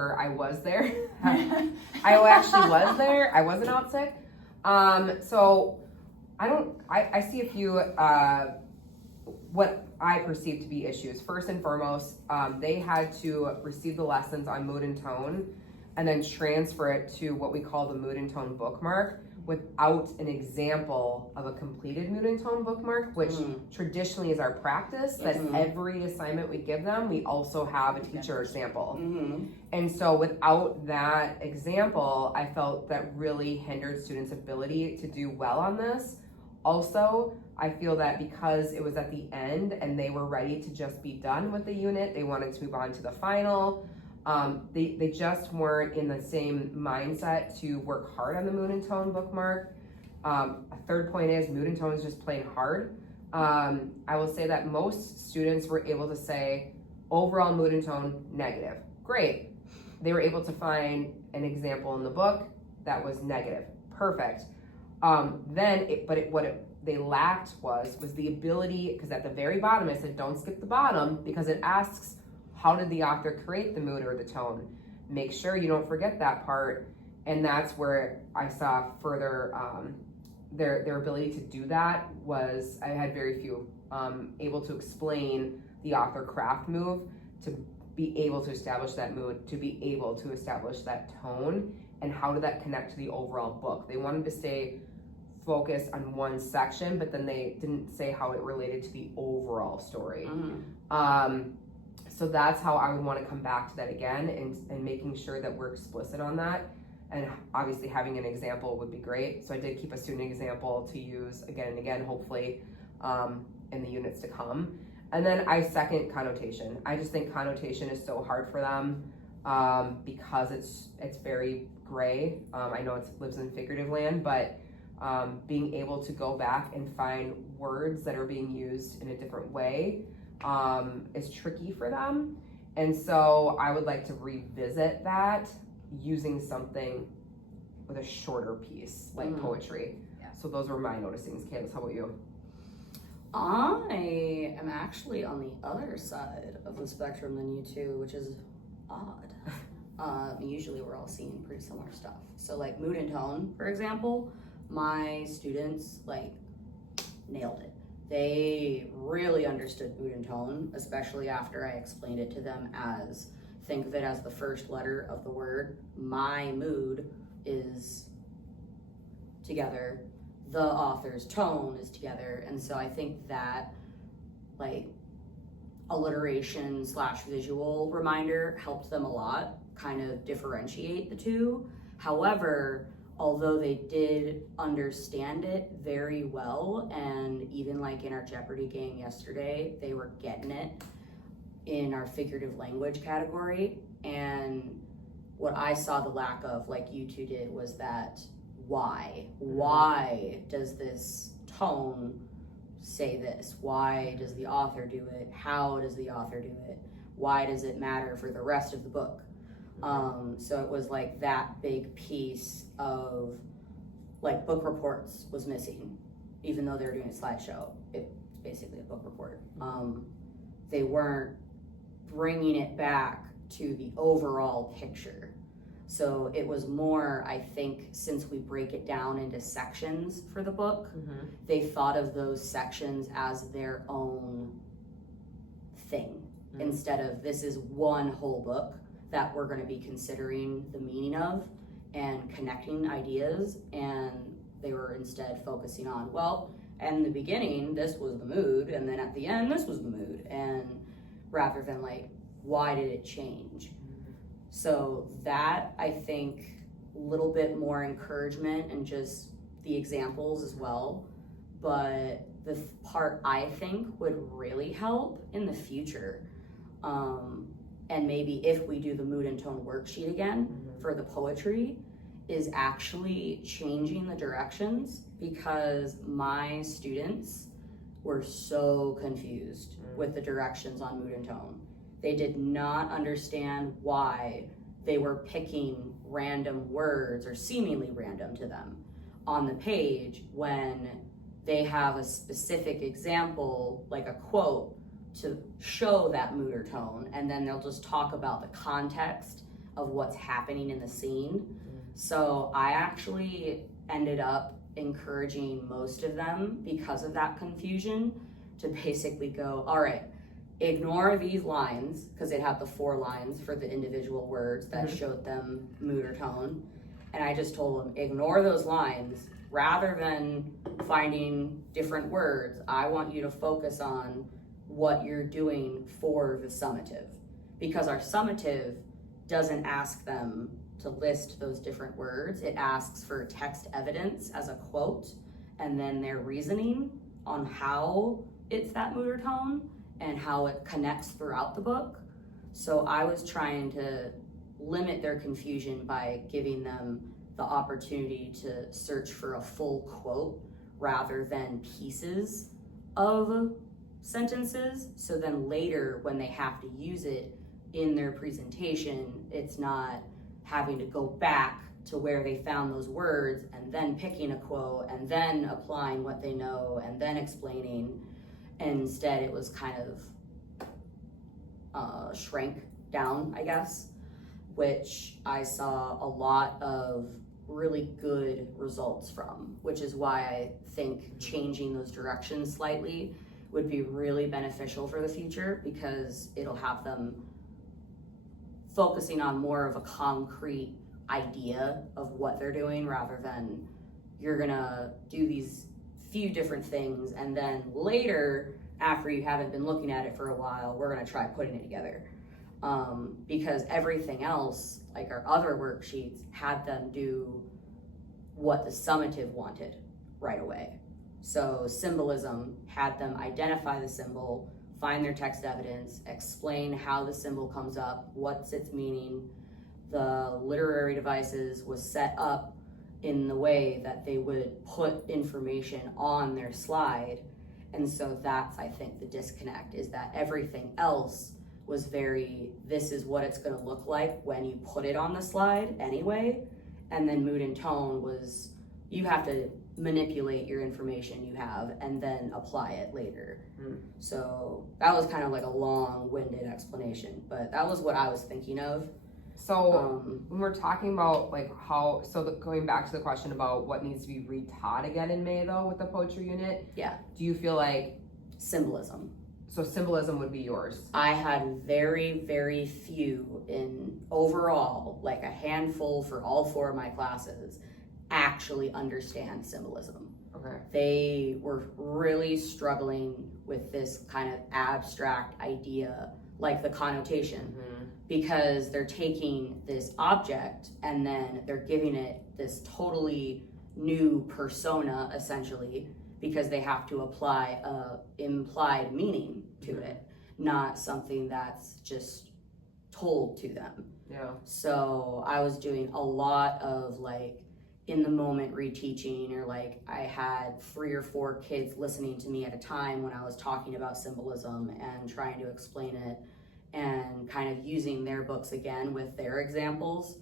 I was there. I actually was there. I wasn't out sick. So I see a few, what I perceive to be issues. First and foremost, they had to receive the lessons on mood and tone and then transfer it to what we call the mood and tone bookmark without an example of a completed mood and tone bookmark, which traditionally is our practice, that every assignment we give them, we also have a teacher sample. And so without that example, I felt that really hindered students' ability to do well on this. Also, I feel that because it was at the end and they were ready to just be done with the unit, they wanted to move on to the final. They just weren't in the same mindset to work hard on the mood and tone bookmark. A third point is mood and tone is just plain hard. I will say that most students were able to say overall mood and tone negative. Great. They were able to find an example in the book that was negative. Perfect. What they lacked was the ability, because at the very bottom I said don't skip the bottom because it asks how did the author create the mood or the tone. Make sure you don't forget that part, and that's where I saw further their ability to do that was I had very few able to explain the author craft move to be able to establish that mood, to be able to establish that tone, and how did that connect to the overall book. They wanted to stay focused on one section, but then they didn't say how it related to the overall story. So that's how I would want to come back to that again, and making sure that we're explicit on that. And obviously having an example would be great. So I did keep a student example to use again and again, hopefully in the units to come. And then I second connotation. I just think connotation is so hard for them because it's very gray. I know it lives in figurative land, but being able to go back and find words that are being used in a different way is tricky for them. And so I would like to revisit that using something with a shorter piece, like poetry. Yeah. So those were my noticings. Candace, how about you? I am actually on the other side of the spectrum than you two, which is odd. Usually we're all seeing pretty similar stuff. So like mood and tone, for example, my students like nailed it. They really understood mood and tone, especially after I explained it to them as, think of it as the first letter of the word. My mood is together, the author's tone is together. And so I think that like alliteration / visual reminder helped them a lot, kind of differentiate the two. However, although they did understand it very well, and even like in our Jeopardy game yesterday, they were getting it in our figurative language category. And what I saw the lack of, like you two did, was that why does this tone say this? Why does the author do it? How does the author do it? Why does it matter for the rest of the book? So it was like that big piece of like book reports was missing, even though they were doing a slideshow. It's basically a book report. They weren't bringing it back to the overall picture. So it was more, I think, since we break it down into sections for the book, they thought of those sections as their own thing, instead of this is one whole book that we're going to be considering the meaning of and connecting ideas. And they were instead focusing on, well, in the beginning, this was the mood, and then at the end, this was the mood. And rather than like, why did it change? So that, I think, a little bit more encouragement and just the examples as well. But the part I think would really help in the future, and maybe if we do the mood and tone worksheet again for the poetry, is actually changing the directions, because my students were so confused with the directions on mood and tone. They did not understand why they were picking random words, or seemingly random to them, on the page when they have a specific example, like a quote, to show that mood or tone, and then they'll just talk about the context of what's happening in the scene. So I actually ended up encouraging most of them, because of that confusion, to basically go, all right, ignore these lines, because it had the 4 lines for the individual words that showed them mood or tone. And I just told them, ignore those lines. Rather than finding different words, I want you to focus on what you're doing for the summative. Because our summative doesn't ask them to list those different words. It asks for text evidence as a quote, and then their reasoning on how it's that mood or tone and how it connects throughout the book. So I was trying to limit their confusion by giving them the opportunity to search for a full quote rather than pieces of sentences. So then later, when they have to use it in their presentation, it's not having to go back to where they found those words and then picking a quote and then applying what they know and then explaining. Instead, it was kind of shrank down, I guess, which I saw a lot of really good results from, which is why I think changing those directions slightly would be really beneficial for the future, because it'll have them focusing on more of a concrete idea of what they're doing, rather than you're gonna do these few different things and then later, after you haven't been looking at it for a while, we're gonna try putting it together. Because everything else, like our other worksheets, had them do what the summative wanted right away. So symbolism had them identify the symbol, find their text evidence, explain how the symbol comes up, what's its meaning. The literary devices was set up in the way that they would put information on their slide. And so that's, I think, the disconnect, is that everything else was very, this is what it's gonna look like when you put it on the slide anyway. And then mood and tone was, you have to manipulate your information you have and then apply it later. So that was kind of like a long-winded explanation, but that was what I was thinking of. So when we're talking about like how, going back to the question about what needs to be retaught again in May though with the poetry unit. Yeah. Do you feel like symbolism? So symbolism would be yours. I had very, very few in overall, like a handful for all 4 of my classes, actually understand symbolism. Okay. They were really struggling with this kind of abstract idea, like the connotation, because they're taking this object and then they're giving it this totally new persona, essentially, because they have to apply a implied meaning to it, not something that's just told to them. Yeah. So I was doing a lot of like in the moment reteaching, or like I had 3 or 4 kids listening to me at a time when I was talking about symbolism and trying to explain it, and kind of using their books again with their examples,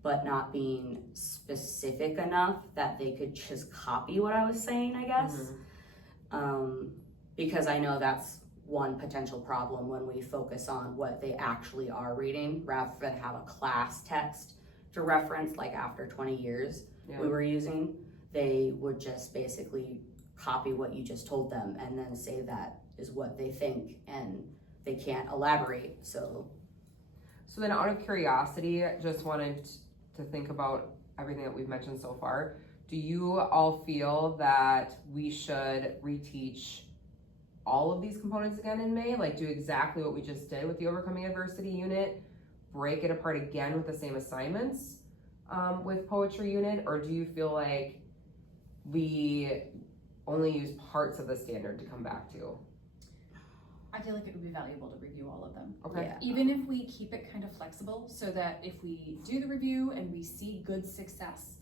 but not being specific enough that they could just copy what I was saying, I guess. Because I know that's one potential problem when we focus on what they actually are reading, rather than have a class text to reference, like after 20 years we were using. They would just basically copy what you just told them and then say that is what they think, and they can't elaborate. So then out of curiosity, just wanted to think about everything that we've mentioned so far. Do you all feel that we should reteach all of these components again in May? Like do exactly what we just did with the Overcoming Adversity unit, break it apart again with the same assignments with poetry unit? Or do you feel like we only use parts of the standard to come back to? I feel like it would be valuable to review all of them. Okay. Yeah. Even if we keep it kind of flexible, so that if we do the review and we see good success,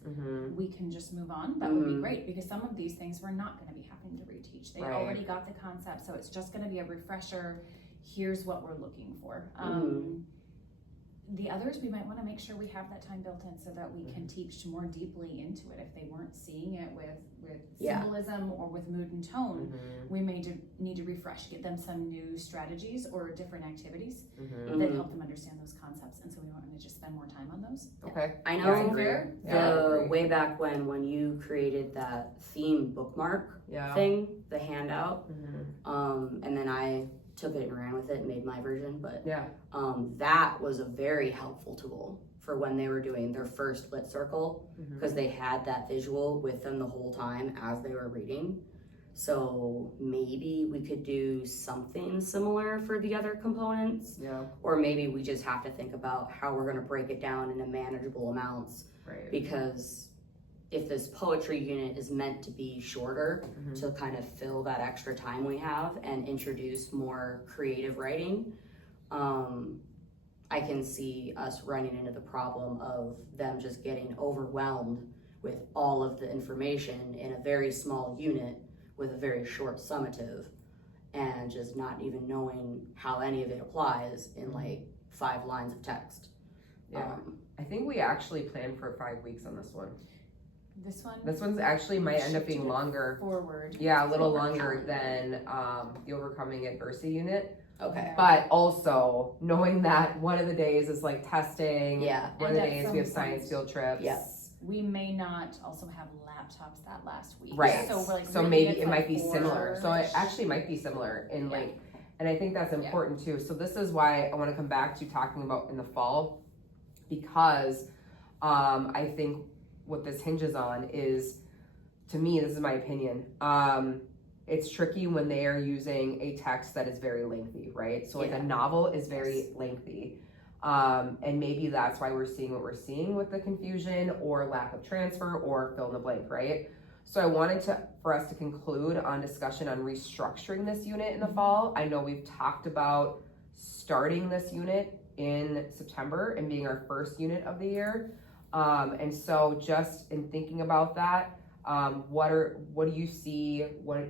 we can just move on. That would be great, because some of these things we're not going to be having to reteach. They already got the concept, so it's just going to be a refresher. Here's what we're looking for. the others, we might want to make sure we have that time built in so that we can teach more deeply into it. If they weren't seeing it with symbolism or with mood and tone, we may need to refresh, get them some new strategies or different activities that help them understand those concepts. And so we want to just spend more time on those. Okay. I know Yeah, way back when you created that theme bookmark thing, the handout, and then I took it and ran with it and made my version, but that was a very helpful tool for when they were doing their first lit circle, because they had that visual with them the whole time as they were reading. So maybe we could do something similar for the other components, or maybe we just have to think about how we're going to break it down into manageable amounts, because if this poetry unit is meant to be shorter to kind of fill that extra time we have and introduce more creative writing, I can see us running into the problem of them just getting overwhelmed with all of the information in a very small unit with a very short summative, and just not even knowing how any of it applies in like 5 lines of text. I think we actually planned for 5 weeks on this one. This one's actually might end up being longer. Forward. Yeah, a little longer than the Overcoming Adversity unit. Okay. But also knowing that one of the days is like testing. Yeah. One of the days we have science field trips. Yes. We may not also have laptops that last week. Right. So we're like, so really maybe it might be similar. So it actually might be similar in like, and I think that's important too. So this is why I want to come back to talking about in the fall, because I think what this hinges on is, to me, this is my opinion, it's tricky when they are using a text that is very lengthy, right? So like a novel is very lengthy. And maybe that's why we're seeing what we're seeing with the confusion or lack of transfer or fill in the blank, right? So I wanted for us to conclude on discussion on restructuring this unit in the fall. I know we've talked about starting this unit in September and being our first unit of the year. And so just in thinking about that, what do you see, what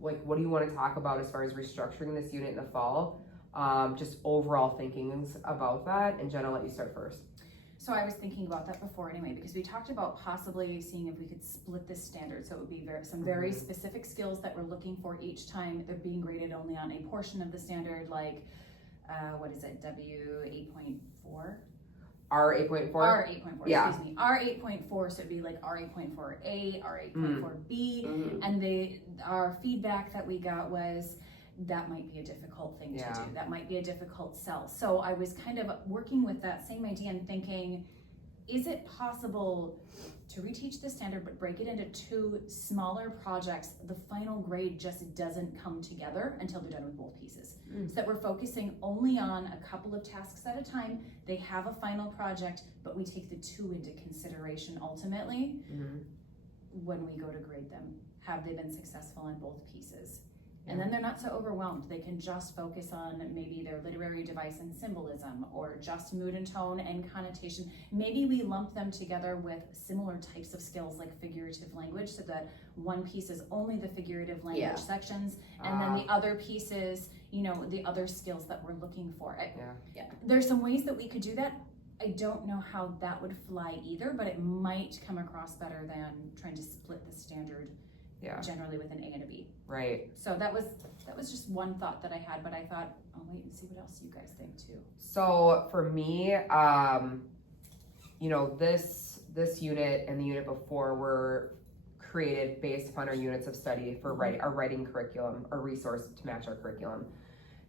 do you want to talk about as far as restructuring this unit in the fall? Just overall thinkings about that. And Jen, I'll let you start first. So I was thinking about that before anyway, because we talked about possibly seeing if we could split this standard. So it would be some very specific skills that we're looking for each time they're being graded only on a portion of the standard, like, what is it, W8.4? R8.4? R8.4, excuse me. R8.4, so it'd be like R8.4A, R8.4B, and our feedback that we got was that might be a difficult thing to do. That might be a difficult sell. So I was kind of working with that same idea and thinking, is it possible to reteach the standard but break it into 2 smaller projects? The final grade just doesn't come together until they're done with both pieces. So that we're focusing only on a couple of tasks at a time. They have a final project, but we take the 2 into consideration ultimately when we go to grade them. Have they been successful on both pieces? And then they're not so overwhelmed. They can just focus on maybe their literary device and symbolism, or just mood and tone and connotation. Maybe we lump them together with similar types of skills like figurative language, so that one piece is only the figurative language sections, and then the other pieces, the other skills that we're looking for. There's some ways that we could do that. I don't know how that would fly either, but it might come across better than trying to split the standard generally with an A and a B. Right. So that was just one thought that I had, but I thought I'll wait and see what else you guys think too. So for me, this unit and the unit before were created based upon our units of study for our writing curriculum, or resource to match our curriculum.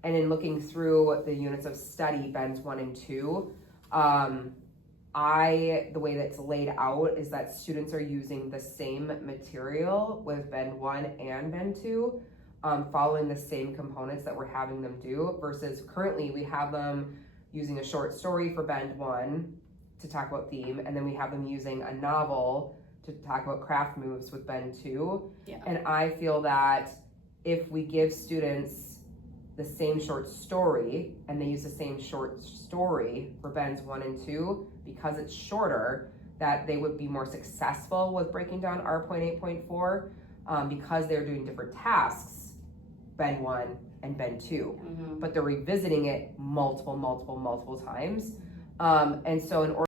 And in looking through the units of study, Bends 1 and 2, the way that's laid out is that students are using the same material with Bend 1 and Bend 2, following the same components that we're having them do, versus currently we have them using a short story for Bend 1 to talk about theme, and then we have them using a novel to talk about craft moves with Bend 2. And I feel that if we give students the same short story and they use the same short story for Bends 1 and 2, because it's shorter, that they would be more successful with breaking down R.8.4 because they're doing different tasks, Bend 1 and Bend 2, but they're revisiting it multiple times. And so in order